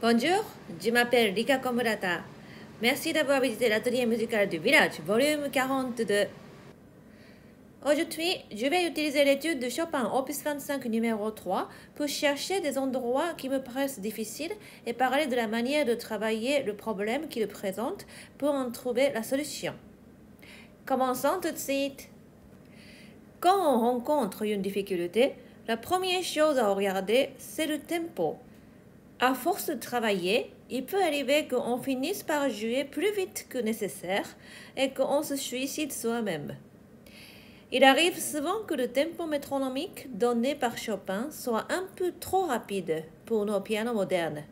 Bonjour, je m'appelle Rika Komurata. Merci d'avoir visité l'atelier musical du village, volume 42. Aujourd'hui, je vais utiliser l'étude de Chopin, opus 25 numéro 3, pour chercher des endroits qui me paraissent difficiles et parler de la manière de travailler le problème qu'il présente pour en trouver la solution. Commençons tout de suite. Quand on rencontre une difficulté, la première chose à regarder, c'est le tempo. À force de travailler, il peut arriver qu'on finisse par jouer plus vite que nécessaire et qu'on se suicide soi-même. Il arrive souvent que le tempo métronomique donné par Chopin soit un peu trop rapide pour nos pianos modernes.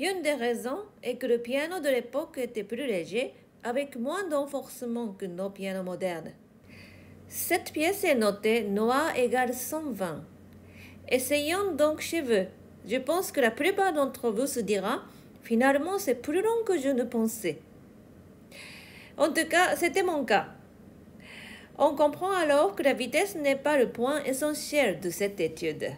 Une des raisons est que le piano de l'époque était plus léger, avec moins d'enforcement que nos pianos modernes. Cette pièce est notée noir égale 120. Essayons donc chez vous. Je pense que la plupart d'entre vous se dira « Finalement, c'est plus long que je ne pensais ». En tout cas, c'était mon cas. On comprend alors que la vitesse n'est pas le point essentiel de cette étude.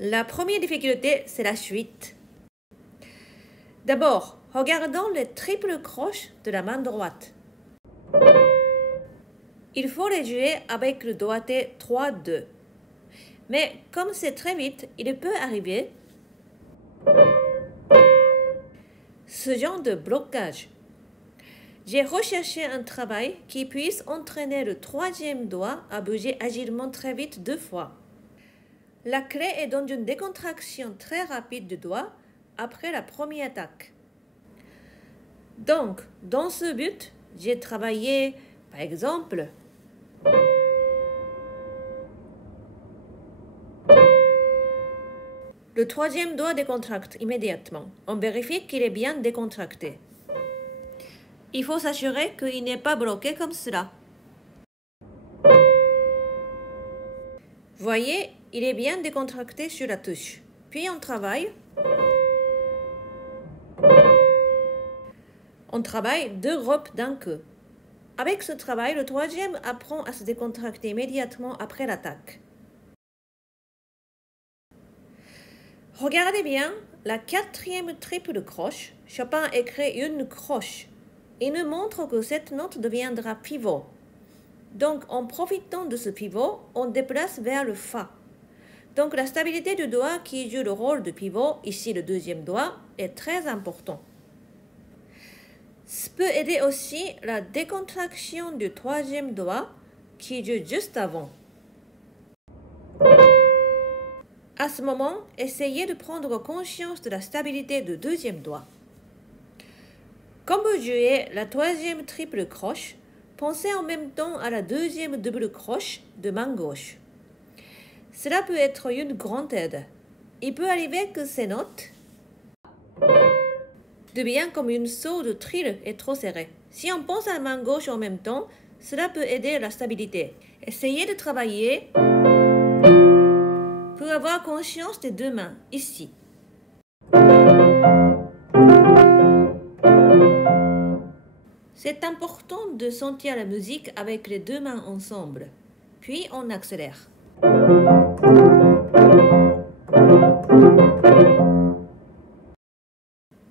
La première difficulté, c'est la suite. D'abord, regardons les triples croches de la main droite. Il faut les jouer avec le doigté 3-2. Mais comme c'est très vite, il peut arriver ce genre de blocage. J'ai recherché un travail qui puisse entraîner le troisième doigt à bouger agilement très vite 2 fois. La clé est dans une décontraction très rapide du doigt après la première attaque. Donc, dans ce but, j'ai travaillé, par exemple, le troisième doigt décontracte immédiatement. On vérifie qu'il est bien décontracté. Il faut s'assurer qu'il n'est pas bloqué comme cela. Voyez, il est bien décontracté sur la touche. Puis on travaille. On travaille 2 ropes d'un coup. Avec ce travail, le troisième apprend à se décontracter immédiatement après l'attaque. Regardez bien, la 4e triple croche, Chopin écrit une croche. Il nous montre que cette note deviendra pivot. Donc, en profitant de ce pivot, on déplace vers le Fa. Donc, la stabilité du doigt qui joue le rôle de pivot, ici le deuxième doigt, est très important. Ça peut aider aussi la décontraction du troisième doigt qui joue juste avant. À ce moment, essayez de prendre conscience de la stabilité du deuxième doigt. Quand vous jouez la 3e triple croche, pensez en même temps à la 2e double croche de main gauche. Cela peut être une grande aide. Il peut arriver que ces notes deviennent comme une saut de trill et trop serrée. Si on pense à la main gauche en même temps, cela peut aider la stabilité. Essayez de travailler pour avoir conscience des 2 mains, ici. C'est important de sentir la musique avec les 2 mains ensemble. Puis on accélère.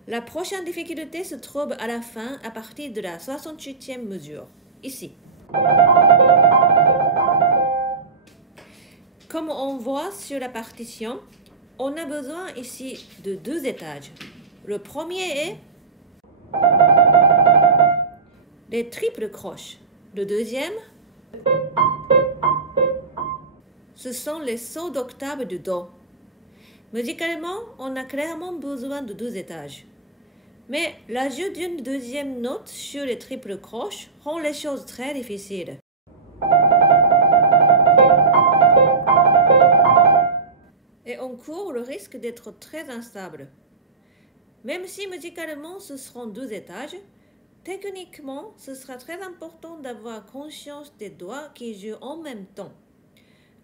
La prochaine difficulté se trouve à la fin à partir de la 68e mesure, ici. Comme on voit sur la partition, on a besoin ici de 2 étages. Le premier est les triples croches. Le deuxième, ce sont les sauts d'octave du Do. Musicalement, on a clairement besoin de 2 étages. Mais l'ajout d'une deuxième note sur les triples croches rend les choses très difficiles. Et on court le risque d'être très instable. Même si musicalement ce seront 2 étages, techniquement ce sera très important d'avoir conscience des doigts qui jouent en même temps.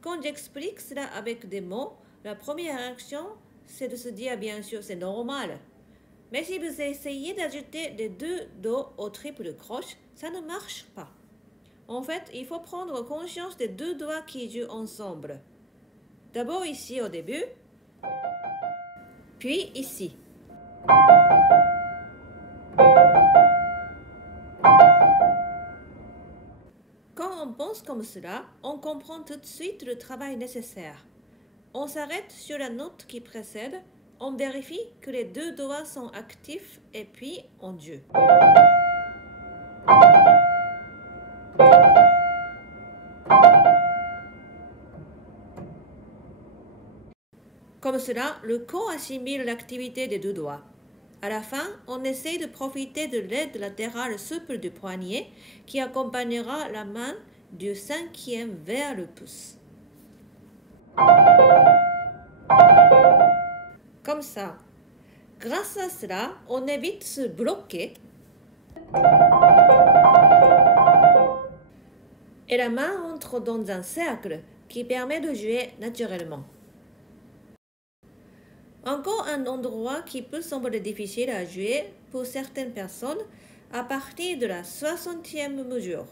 Quand j'explique cela avec des mots, la première réaction, c'est de se dire bien sûr c'est normal. Mais si vous essayez d'ajouter les deux doigts au triple croche, ça ne marche pas. En fait, il faut prendre conscience des deux doigts qui jouent ensemble. D'abord ici au début, puis ici. Quand on pense comme cela, on comprend tout de suite le travail nécessaire. On s'arrête sur la note qui précède, on vérifie que les deux doigts sont actifs et puis on joue. Comme cela, le corps assimile l'activité des deux doigts. À la fin, on essaie de profiter de l'aide latérale souple du poignet qui accompagnera la main du cinquième vers le pouce. Comme ça. Grâce à cela, on évite de se bloquer et la main entre dans un cercle qui permet de jouer naturellement. Encore un endroit qui peut sembler difficile à jouer pour certaines personnes à partir de la 60e mesure.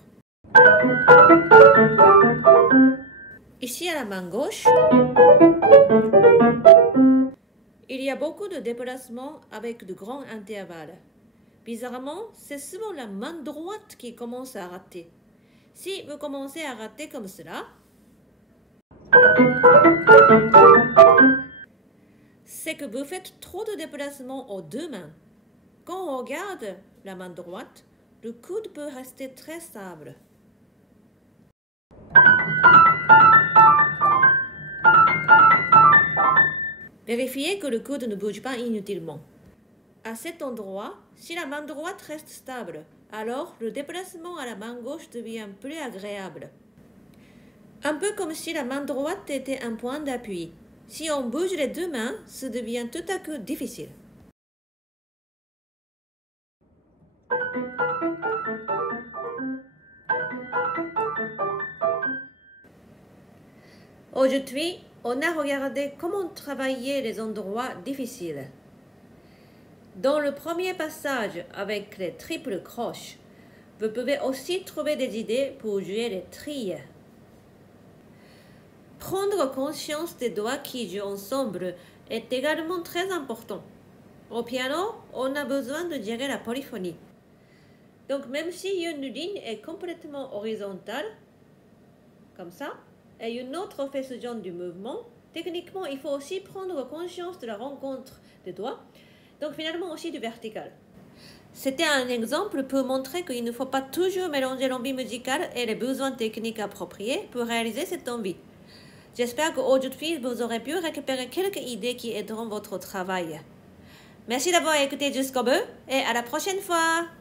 Ici à la main gauche, il y a beaucoup de déplacements avec de grands intervalles. Bizarrement, c'est souvent la main droite qui commence à rater. Si vous commencez à rater comme cela, c'est que vous faites trop de déplacements aux deux mains. Quand on regarde la main droite, le coude peut rester très stable. Vérifiez que le coude ne bouge pas inutilement. À cet endroit, si la main droite reste stable, alors le déplacement à la main gauche devient plus agréable. Un peu comme si la main droite était un point d'appui. Si on bouge les deux mains, ça devient tout à coup difficile. Aujourd'hui, on a regardé comment travailler les endroits difficiles. Dans le premier passage avec les triples croches, vous pouvez aussi trouver des idées pour jouer les trilles. Prendre conscience des doigts qui jouent ensemble est également très important. Au piano, on a besoin de gérer la polyphonie. Donc même si une ligne est complètement horizontale, comme ça, et une autre fait ce genre de mouvement, techniquement, il faut aussi prendre conscience de la rencontre des doigts, donc finalement aussi du vertical. C'était un exemple pour montrer qu'il ne faut pas toujours mélanger l'envie musicale et les besoins techniques appropriés pour réaliser cette envie. J'espère qu'aujourd'hui, vous aurez pu récupérer quelques idées qui aideront votre travail. Merci d'avoir écouté jusqu'au bout et à la prochaine fois!